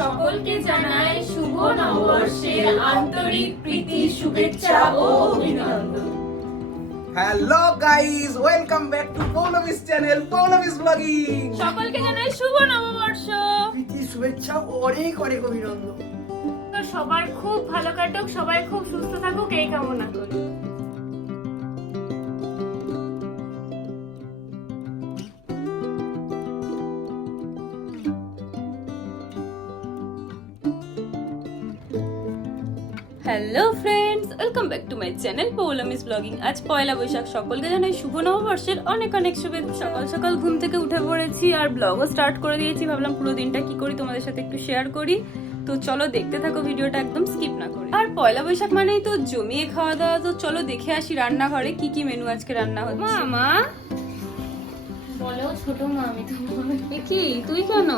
সকলকে জানাই শুভ নববর্ষের আন্তরিক প্রীতি শুভেচ্ছা ও অভিনন্দন। Hello guys welcome back to Poulami's channel Poulami's blogging সকলকে জানাই শুভ নববর্ষ। প্রীতি শুভেচ্ছা ও অনেক অনেক অভিনন্দন। সবার খুব ভালো কাটুক সবাই খুব সুস্থ থাকুক এই কামনা করি। Hello friends welcome back to my channel Poulami's blogging আজ পয়লা বৈশাখ। সকলকে জানাই শুভ নববর্ষের অনেক অনেক শুভেচ্ছা। সকাল সকাল ঘুম থেকে উঠে পড়েছি আর ব্লগও স্টার্ট করে দিয়েছি। ভাবলাম পুরো দিনটা কি করি তোমাদের সাথে একটু শেয়ার করি। তো চলো দেখতে থাকো ভিডিওটা একদম স্কিপ না করে। আর পয়লা বৈশাখ মানেই তো জমিয়ে খাওয়া দাওয়া। তো চলো দেখে আসি রান্নাঘরে কি কি মেনু আজকে রান্না হচ্ছে। মা বলো ছোট মা আমি তো। কি তুই কেন?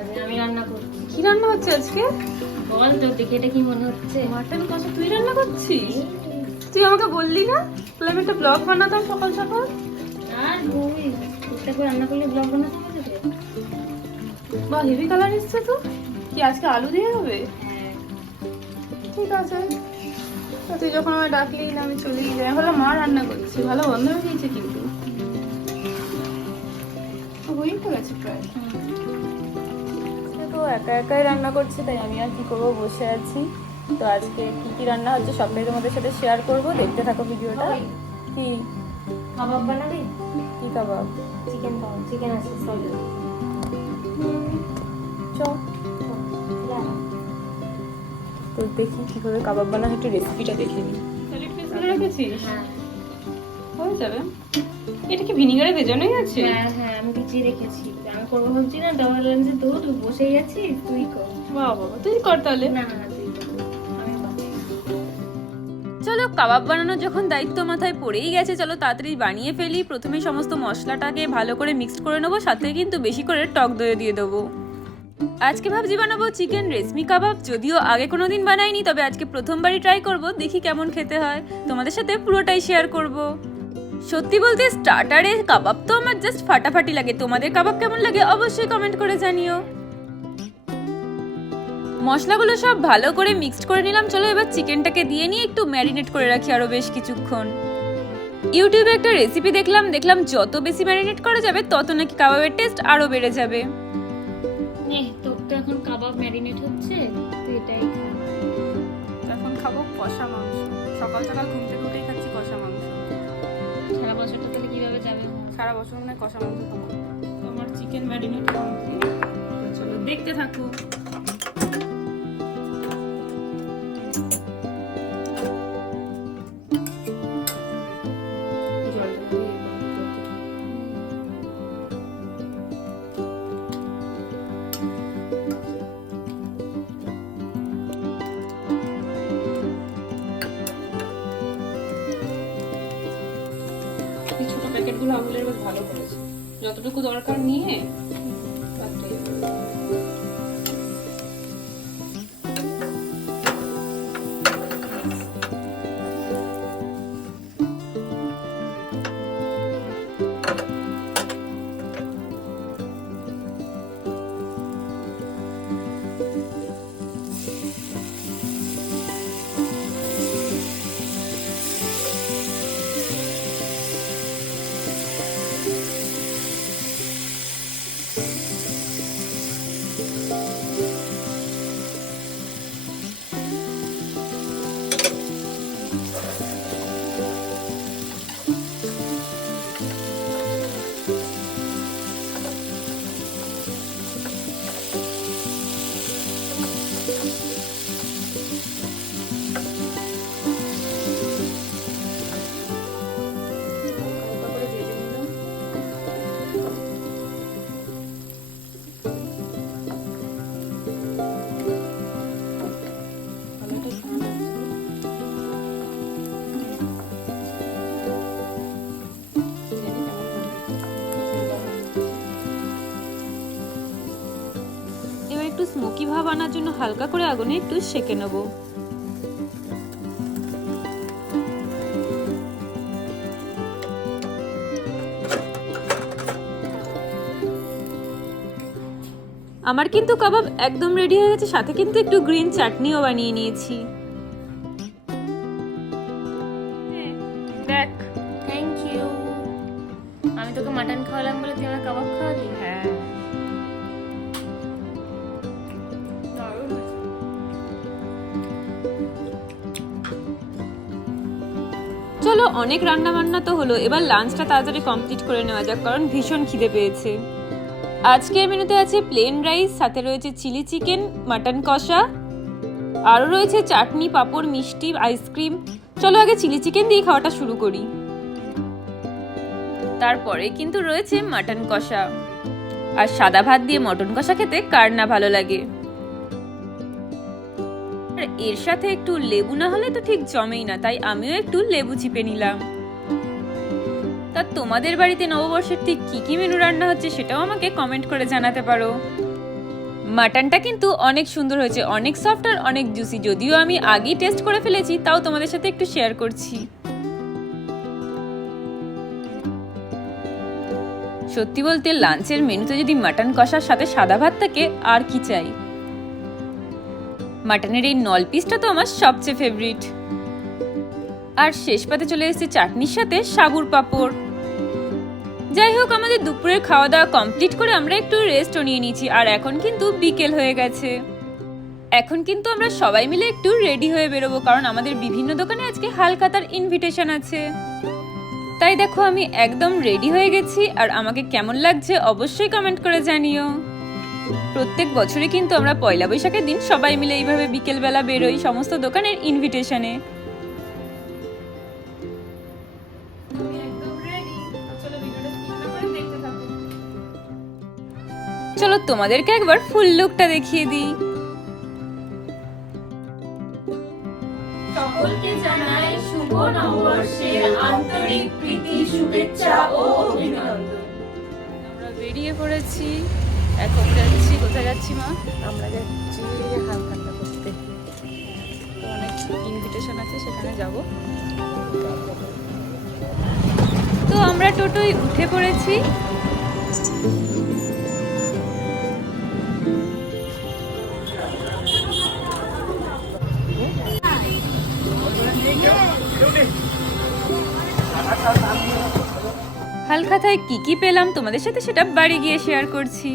আমি আমি রান্না করছি। কি রান্না হচ্ছে আজকে? বল তোর দেখে এটা কি মনে হচ্ছে? মাটন কষা তুই রান্না করছিস? তুই আমাকে বললি না? তাহলে আমি একটা ব্লগ বানাতাম সকাল সকাল? আর বই টুকটাক রান্না করলে ব্লগ বানাতে হবে বা হেভি কালার এসছে তো। কি আজকে আলু দিয়ে হবে? হ্যাঁ। ঠিক আছে। তুই যখন আমায় ডাকলি না আমি চলেই যাই। হলো মা রান্না করছে। ভালো বন্ধ হয়ে গিয়েছে কিন্তু হয়েই তো গেছে প্রায়। তো একা একাই রান্না করছে তাই আমি আর কি করব? বসে আছি। তো আজকে কি কি রান্না হচ্ছে সবটাই তোমাদের সাথে শেয়ার করব। দেখতে থাকো ভিডিওটা। কি? কাবাব বানাবি? কি কাবাব? চিকেন কাবাব চিকেন আছে সরি চ। তো দেখি কীভাবে কাবাব বানানো একটু রেসিপিটা দেখে নিই। রেখেছিস হ্যাঁ। হয়ে যাবে। এটা কি ভিনিগারে ভেজানোই আছে? হ্যাঁ হ্যাঁ। ভিজিয়ে রেখেছি। আমি করব ভাবছি না ডবল লাঞ্চে তো তুই বসেই আছিস তুই কর। বাবা বাবা তুই কর তাহলে। না না তুই। চলো কাবাব বানানোর যখন দায়িত্ব মাথায় পড়েই গেছে চলো তাড়াতাড়ি বানিয়ে ফেলি। প্রথমে সমস্ত মশলাটাকে ভালো করে মিক্সড করে নেব সাথে কিন্তু বেশি করে টক দই দিয়ে দেবো। আজকে ভাবছি বানাবো চিকেন রেশমি কাবাব যদিও আগে কোনো দিন বানাইনি তবে আজকে প্রথমবারই ট্রাই করব দেখি কেমন খেতে হয়। তোমাদের সাথে পুরোটাই শেয়ার করব। সত্যি বলতে স্টার্টারে কাবাব তো আমার জাস্ট ফাটাফাটি লাগে। তোমাদের কাবাব কেমন লাগে অবশ্যই কমেন্ট করে জানিও। মশলাগুলো সব ভালো করে মিক্সড করে নিলাম। চলো এবার চিকেনটাকে দিয়ে নিয়ে একটু ম্যারিনেট করে রাখি আরও বেশ কিছুক্ষণ। ইউটিউবে একটা রেসিপি দেখলাম। দেখলাম যত বেশি ম্যারিনেট করা যাবে তত নাকি কাবাবের টেস্ট আরও বেড়ে যাবে। তো এখন কাবাব ম্যারিনেট হচ্ছে তুই এটাই এখন খাব কষা মাংস। সকাল সকাল ঘুম থেকে উঠেই খাচ্ছি কষা মাংস। বছরটা তাহলে কীভাবে যাবে? সারা বছর মানে কষা মাংস তোমার আমার চিকেন ম্যারিনেট চলো দেখতে থাকো। বেশ ভালো করেছে। যতটুকু দরকার নিয়ে স্মোকি ভাব আনার জন্য হালকা করে আগুনে একটু সেকে নেব। আমার কিন্তু কাবাব একদম রেডি হয়ে গেছে সাথে কিন্তু একটু গ্রিন চাটনিও বানিয়ে নিয়েছি। দেখ। থ্যাংক ইউ আমি তোকে মাটন খাওয়ালাম বলে তুই আমার কাবাব খাওয়ালি? হ্যাঁ। চলো অনেক রান্না বান্না তো হলো। এবার লাঞ্চটা তাড়াতাড়ি কমপ্লিট করে নেওয়া যাক, কারণ ভীষণ খিদে পেয়েছে। আজকের মেনুতে আছে প্লেন রাইস সাথে রয়েছে চিলি চিকেন মাটন কষা, আরও রয়েছে চাটনি, পাঁপড়, মিষ্টি আইসক্রিম চলো আগে চিলি চিকেন দিয়ে খাওয়াটা শুরু করি। তারপরে কিন্তু রয়েছে মাটন কষা। আর সাদা ভাত দিয়ে মটন কষা খেতে কার না ভালো লাগে? আর এর সাথে একটু লেবু না হলে তো ঠিক জমেই না, তাই আমিও একটু লেবু চিপে নিলাম। তা তোমাদের বাড়িতে নববর্ষের ঠিক কি কি মেনু রান্না হচ্ছে সেটাও আমাকে কমেন্ট করে জানাতে পারো। মাটনটা কিন্তু অনেক সুন্দর হয়েছে, অনেক সফট আর অনেক জুসি যদিও আমি আগেই টেস্ট করে ফেলেছি, তাও তোমাদের সাথে একটু শেয়ার করছি। সত্যি বলতে লাঞ্চের মেনুতে যদি মাটন কষার সাথে সাদা ভাত থাকে, আর কি চাই? মাটনের এই নল পিসটা তো আমার সবচেয়ে ফেভারিট আর শেষ পাতে চলে এসেছে চাটনির সাথে সাবুর পাঁপড়। যাই হোক, আমাদের দুপুরের খাওয়া দাওয়া কমপ্লিট করে আমরা একটু রেস্টও নিয়ে নিয়েছি, আর এখন কিন্তু বিকেল হয়ে গেছে। এখন কিন্তু আমরা সবাই মিলে একটু রেডি হয়ে বেরোবো, কারণ আমাদের বিভিন্ন দোকানে আজকে হালখাতার ইনভিটেশন আছে। তাই দেখো, আমি একদম রেডি হয়ে গেছি, আর আমাকে কেমন লাগছে অবশ্যই কমেন্ট করে জানিও। প্রত্যেক বছরে কিন্তু আমরা পয়লা বৈশাখের দিন সবাই মিলে এইভাবে বিকেলবেলা বেরোই সমস্ত দোকানের ইনভিটেশনে চলো তোমাদেরকে একবার ফুল লুকটা দেখিয়ে দিই। সকলকে জানাই শুভ নববর্ষের আন্তরিক প্রীতি শুভেচ্ছা ও অভিনন্দন। আমরা বেরিয়ে পড়েছি এখন যাচ্ছি কোথায় যাচ্ছি মা। আমরা যাচ্ছি হালখাতা করতে। অনেক ইনভিটেশন আছে, সেখানে যাব। তো আমরা টোটোয় উঠে পড়েছি। হালখাতায় কি কি পেলাম তোমাদের সাথে সেটা বাড়ি গিয়ে শেয়ার করছি।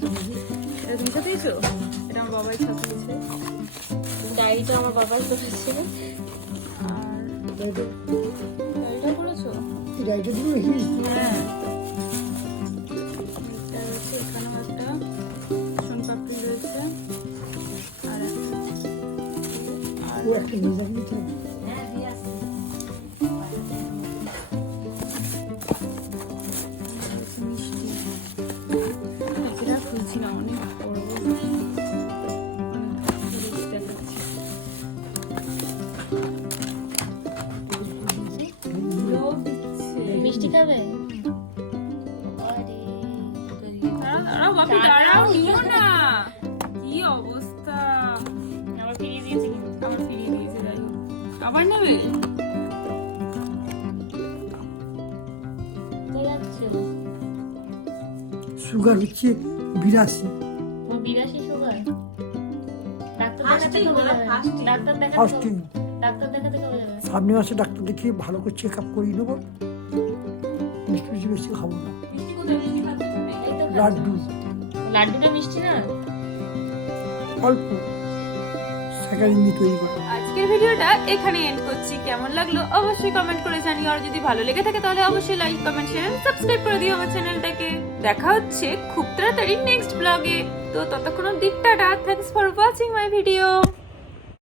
এটা তুমি সাথেইছো এটা আমার বাবাই সাথেইছে ডায়েরিটা আমার বাবার করেছিল আর ডায়েরিটা করেছ? দিবি? হ্যাঁ। একটা সুগার? হচ্ছে বিরাশি বিরাশি সুগার সামনে মাসে ডাক্তার দেখিয়ে ভালো করে চেক আপ করিয়ে নেব। মিষ্টি মিষ্টি বেশি খাব না। লাড্ডু। লাড্ডুটা মিষ্টি না? অল্প। স্যাকারিন দিয়ে তৈরি করা। আজকের ভিডিওটা এখানে এন্ড করছি। কেমন লাগল অবশ্যই কমেন্ট করে জানিও। আর যদি ভালো লেগে থাকে তাহলে অবশ্যই লাইক কমেন্ট শেয়ার সাবস্ক্রাইব করে দিও আমার চ্যানেলটাকে দেখা হচ্ছে খুব তাড়াতাড়ি নেক্সট ব্লগে তো ততক্ষণ দিকটা thanks for watching my video